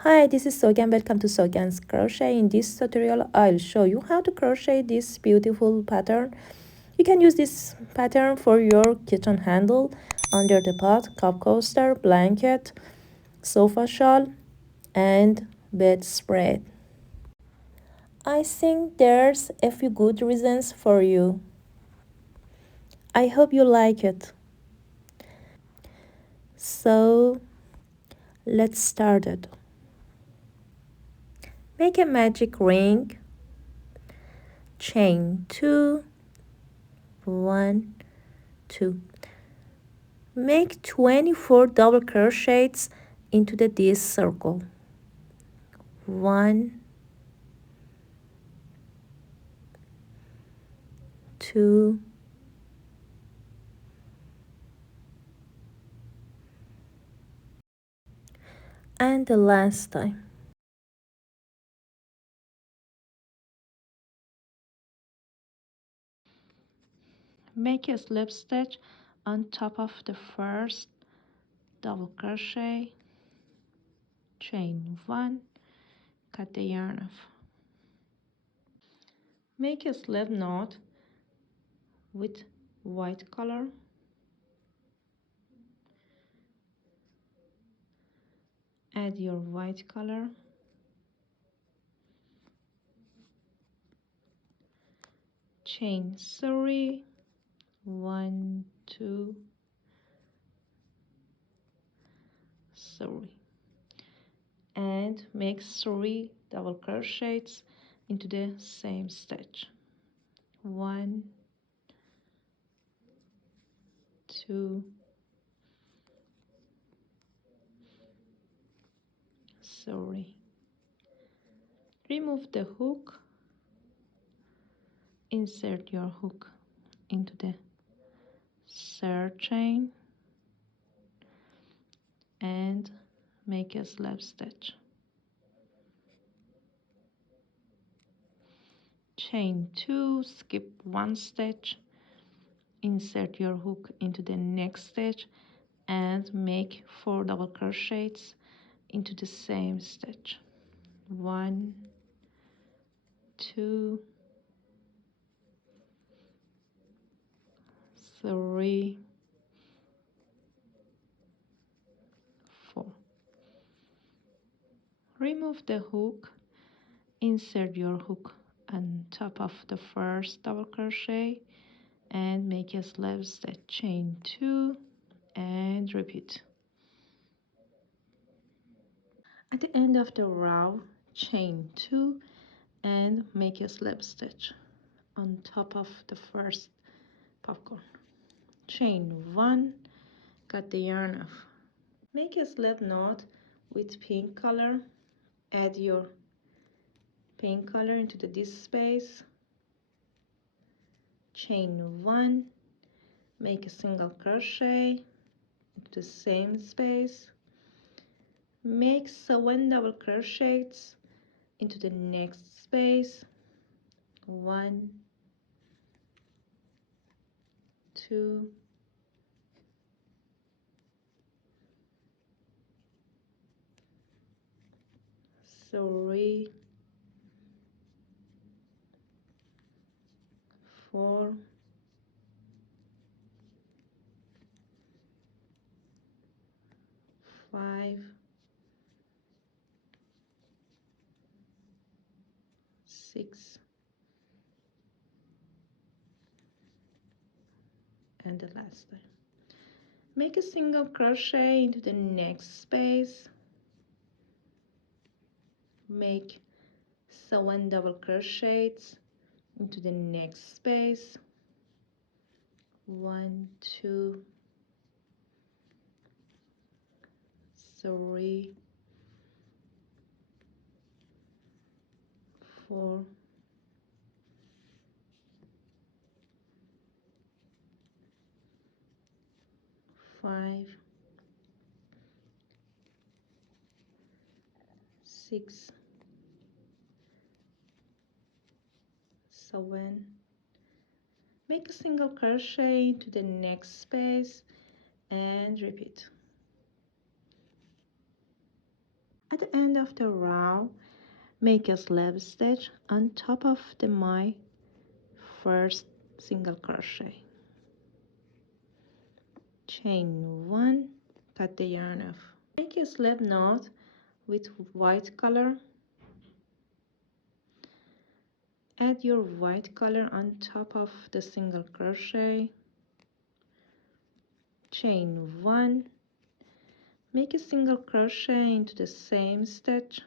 Hi, this is Sogan. Welcome to Sogan's Crochet. In this tutorial, I'll show you how to crochet this beautiful pattern. You can use this pattern for your kitchen handle, under the pot, cup coaster, blanket, sofa shawl, and bedspread. I think there's a few good reasons for you. I hope you like it. So, let's start it. Make a magic ring, chain 2, 1, 2. Make 24 double crochets into this circle. 1, 2, and the last time. Make a slip stitch on top of the first double crochet, chain 1, cut the yarn off. Make a slip knot with white color, add your white color, chain 3, 1, 2, 3, and make 3 double crochets into the same stitch. 1, 2, 3. Remove the hook, insert your hook into the third chain and make a slip stitch. Chain 2, skip 1 stitch, insert your hook into the next stitch and make 4 double crochets into the same stitch. 1, 2, 3, 4. Remove the hook, insert your hook on top of the first double crochet and make a slip stitch. Chain 2 and repeat. At the end of the row, chain 2 and make a slip stitch on top of the first popcorn. Chain 1, cut the yarn off. Make a slip knot with pink color, add your pink color into this space, chain 1, make a single crochet into the same space, make 7 double crochets into the next space, 1, 2, 3, 4, 5, 6, and the last time. Make a single crochet into the next space, make 7 double crochets into the next space, 1, 2, 3, 4, 5, 6, 7. Make a single crochet into the next space and repeat. At the end of the row, make a slip stitch on top of my first single crochet. Chain 1, cut the yarn off. Make a slip knot with white color. Add your white color on top of the single crochet. Chain 1, make a single crochet into the same stitch.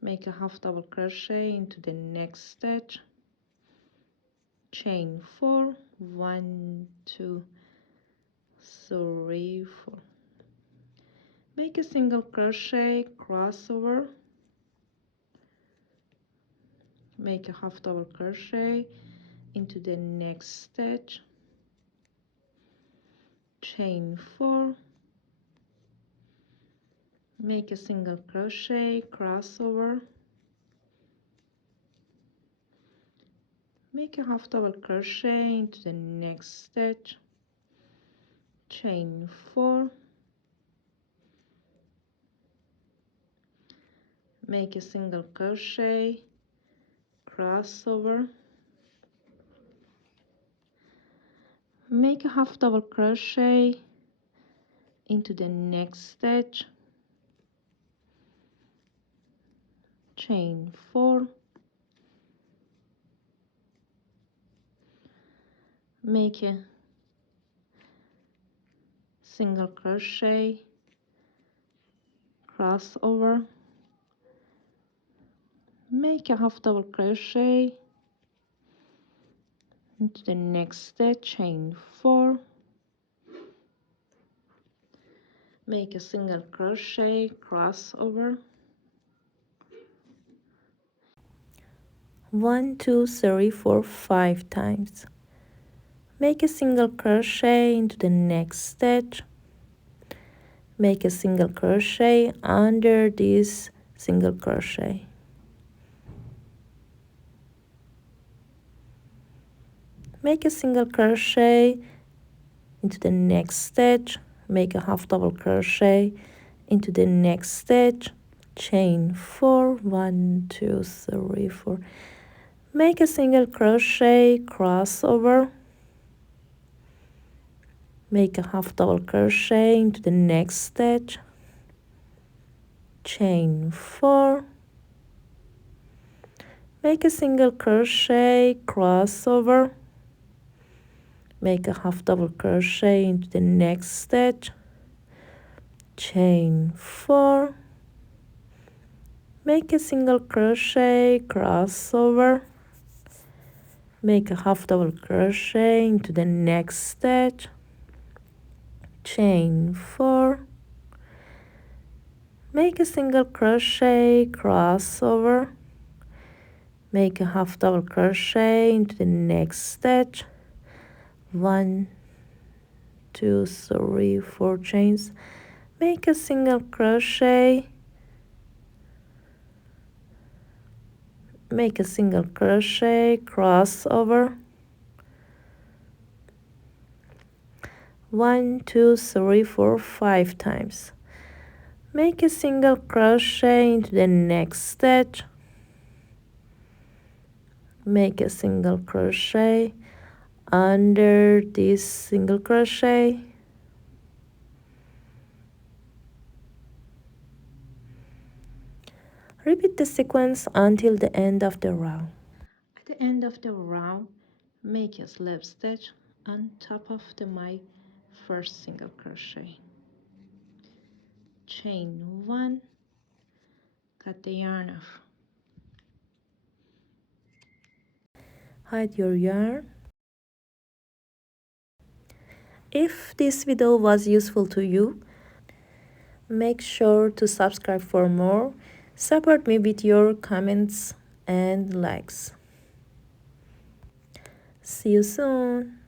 Make a half double crochet into the next stitch. Chain 4, 1, 2, 3, 4. Make a single crochet, crossover, make a half double crochet into the next stitch, chain 4, make a single crochet, crossover, make a half double crochet into the next stitch, chain 4, make a single crochet, crossover, make a half double crochet into the next stitch, chain 4, make a single crochet, crossover, make a half double crochet into the next stitch, chain 4, make a single crochet, crossover, 1 2 3 4 5 times, make a single crochet into the next stitch, make a single crochet under this single crochet, make a single crochet into the next stitch, make a half double crochet into the next stitch, chain 4, 1 2 3 4, make a single crochet, crossover, make a half double crochet into the next stitch, chain 4, make a single crochet, crossover, make a half double crochet into the next stitch, chain 4, make a single crochet, crossover, make a half double crochet into the next stitch, chain 4, make a single crochet, crossover, make a half double crochet into the next stitch, 1 2 3 4 chains, make a single crochet, make a single crochet, crossover, 1 2 3 4 5 times, make a single crochet into the next stitch, make a single crochet under this single crochet, repeat the sequence until the end of the row. At the end of the row, make a slip stitch on top of my first single crochet, chain 1, cut the yarn off, hide your yarn. If this video was useful to you, make sure to subscribe for more. Support me with your comments and likes. See you soon.